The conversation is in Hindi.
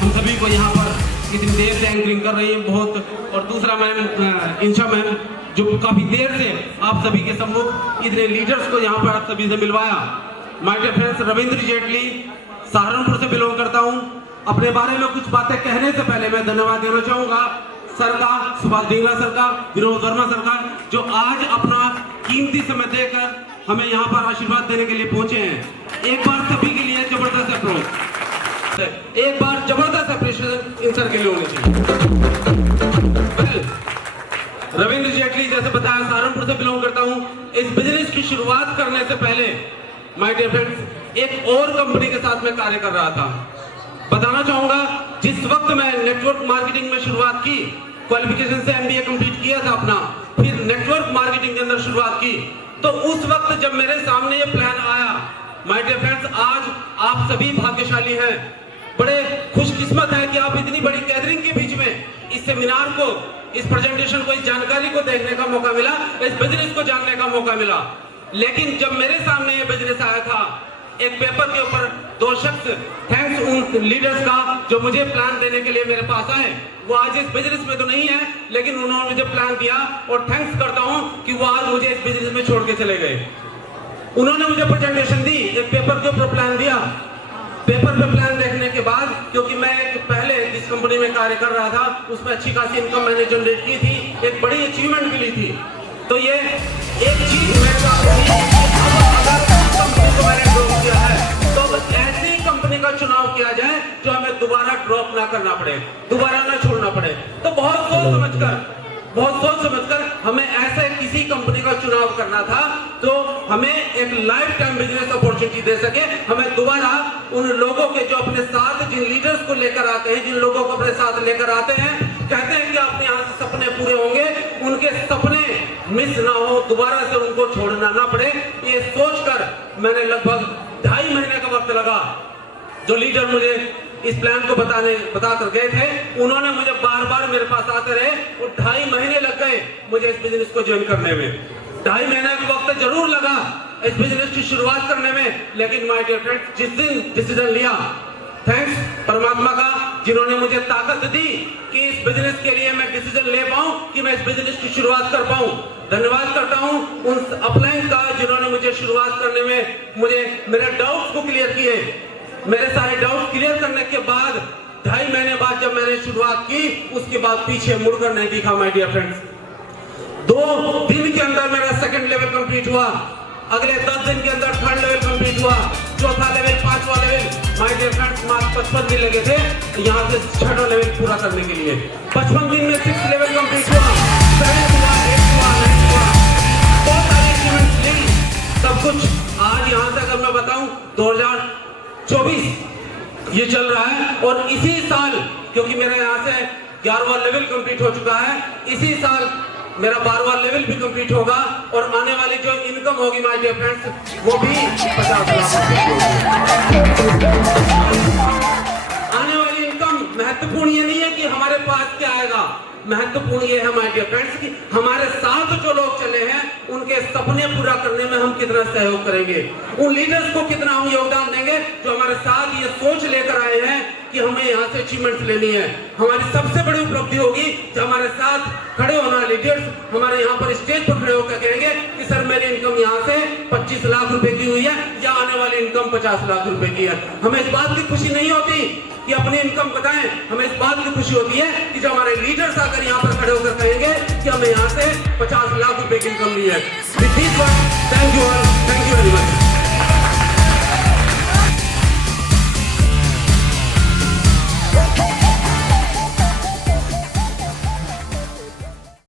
हम सभी को यहाँ पर इतनी देर से एंकरिंग कर रही है बहुत, और दूसरा मैम इंशा मैम जो काफ़ी देर से आप सभी के सम्मुख इतने लीडर्स को यहाँ पर आप सभी से मिलवाया। My dear friends, Ravindra Jaitley Saharanpur से बिलोंग करता हूँ। अपने बारे में कुछ बातें कहने से पहले मैं धन्यवाद देना चाहूँगा सर का, सुभाष ढींगरा सर का, विनोद वर्मा सर का, जो आज अपना कीमती समय देकर हमें यहाँ पर आशीर्वाद देने के लिए पहुंचे हैं। एक बार सभी के लिए जबरदस्त अप्रोच, एक बार जबरदस्त अप्रिशिएशन इन सर के लिए होनी चाहिए। रविंद्र जेटली जैसे बताया सहारनपुर से बिलोंग करता हूँ। इस बिजनेस की शुरुआत करने से पहले माय डियर फ्रेंड्स एक और कंपनी के साथ में कार्य कर रहा था। बताना चाहूंगा, जिस वक्त मैं नेटवर्क मार्केटिंग में शुरुआत की, क्वालिफिकेशन से एमबीए कंप्लीट किया था अपना, फिर नेटवर्क मार्केटिंग के अंदर शुरुआत की, तो उस वक्त जब मेरे सामने ये प्लान आया, माय डियर फ्रेंड्स आज आप सभी भाग्यशाली हैं, बड़े खुशकिस्मत हैं कि आप इतनी बड़ी गैदरिंग के बीच में इस सेमिनार को, इस प्रेजेंटेशन को, इस जानकारी को देखने का मौका मिला, इस बिजनेस को जानने का मौका मिला। लेकिन जब मेरे सामने ये बिजनेस आया था एक पेपर के ऊपर, दो शख्स, थैंक्स उन लीडर्स का जो मुझे प्लान देने के लिए मेरे पास आए। वो आज इस बिजनेस में तो नहीं है, लेकिन उन्होंने मुझे प्लान दिया और थैंक्स करता हूं कि वो आज मुझे इस बिजनेस में छोड़ के चले गए। उन्होंने मुझे प्रेजेंटेशन दी, एक पेपर के ऊपर प्लान दिया। पेपर पे प्लान देखने के बाद, क्योंकि मैं एक पहले जिस कंपनी में कार्य कर रहा था उसमें अच्छी खासी इनकम मैंने जनरेट की थी, एक बड़ी अचीवमेंट मिली थी, तो ये एक चीज मेरे पास कंपनी को मैंने ड्रॉप किया है, तो ऐसी कंपनी का चुनाव किया जाए जो हमें दोबारा ड्रॉप ना करना पड़े, दोबारा ना छोड़ना पड़े। तो बहुत सोच समझकर हमें ऐसे किसी कंपनी का चुनाव करना था तो हमें एक लाइफ टाइम बिजनेस अपॉर्चुनिटी दे सके, हमें दोबारा उन लोगों के जो अपने साथ, जिन लीडर्स को लेकर आते हैं, जिन लोगों को अपने साथ लेकर आते हैं, कहते हैं कि अपने यहाँ से सपने पूरे होंगे, उनके सपने मिस ना हो, दोबारा से उनको छोड़ना ना पड़े, ये सोचकर मैंने लगभग 2.5 महीने का वक्त लगा। जो लीडर मुझे इस प्लान को बता कर गए थे, उन्होंने मुझे बार बार मेरे पास आते रहे और 2.5 महीने लग गए मुझे इस बिजनेस को ज्वाइन करने में। 2.5 महीने का वक्त जरूर लगा इस बिजनेस की शुरुआत करने में, लेकिन माय डियर फ्रेंड्स जिस दिन डिसीजन लिया, थैंक्स परमात्मा का जिन्होंने मुझे ताकत दी कि इस बिजनेस के लिए मैं डिसीजन ले पाऊं, कि मैं इस बिजनेस की शुरुआत कर पाऊं। धन्यवाद करता हूं उन अपलाइन का जिन्होंने मुझे शुरुआत करने में मुझे मेरे डाउट्स को क्लियर किए। मेरे सारे डाउट क्लियर करने के बाद 2.5 महीने बाद जब मैंने शुरुआत की, उसके बाद पीछे मुड़कर नहीं दिखा माय डियर फ्रेंड्स। 2 दिन के अंदर मेरा सेकंड लेवल कंप्लीट हुआ, अगले 10 दिन के अंदर थर्ड लेवल कंप्लीट हुआ, चौथा लेवल, 5वां लेवल। माय डियर फ्रेंड्स मात्र 55 दिन लगे थे यहाँ से 6वां लेवल पूरा करने के लिए। 55 दिन में 6 लेवल कंप्लीट हुआ, 7 हुआ, 8 हुआ, 9 हुआ, बहुत सारी अचीवमेंट्स ली, सब कुछ आज यहाँ से अगर मैं बताऊं 2024 ये चल रहा है, और इसी साल, क्योंकि मेरा यहाँ से 11वां लेवल कंप्लीट हो चुका है, इसी साल मेरा 12वां लेवल भी कंप्लीट होगा, और आने वाली जो इनकम होगी माय डियर फ्रेंड्स वो भी 50 लाख। आने वाली इनकम महत्वपूर्ण ये नहीं है कि हमारे पास क्या आएगा, महत्वपूर्ण ये है माय डियर फ्रेंड्स कि हमारे साथ जो लोग चले हैं उनके सपने पूरा करने में हम कितना सहयोग करेंगे, उन लीडर्स को कितना हम योगदान देंगे जो हमारे साथ ये सोच लेकर आए हैं कि हमें यहाँ से अचीवमेंट्स लेनी है। हमारी सबसे बड़ी उपलब्धि होगी जो हमारे साथ खड़े होने वाले लीडर्स हमारे यहाँ पर स्टेज पर खड़े होकर कहेंगे कि सर मेरी इनकम यहाँ से 25 लाख रुपए की हुई है, या आने वाली इनकम 50 लाख रुपए की है। हमें इस बात की खुशी नहीं होती कि अपनी इनकम बताएं, हमें इस बात की खुशी होती है कि जो हमारे लीडर्स आकर यहाँ पर खड़े होकर कहेंगे कि हमें यहाँ से 50 लाख रुपए की इनकम ली है। Thank you very much.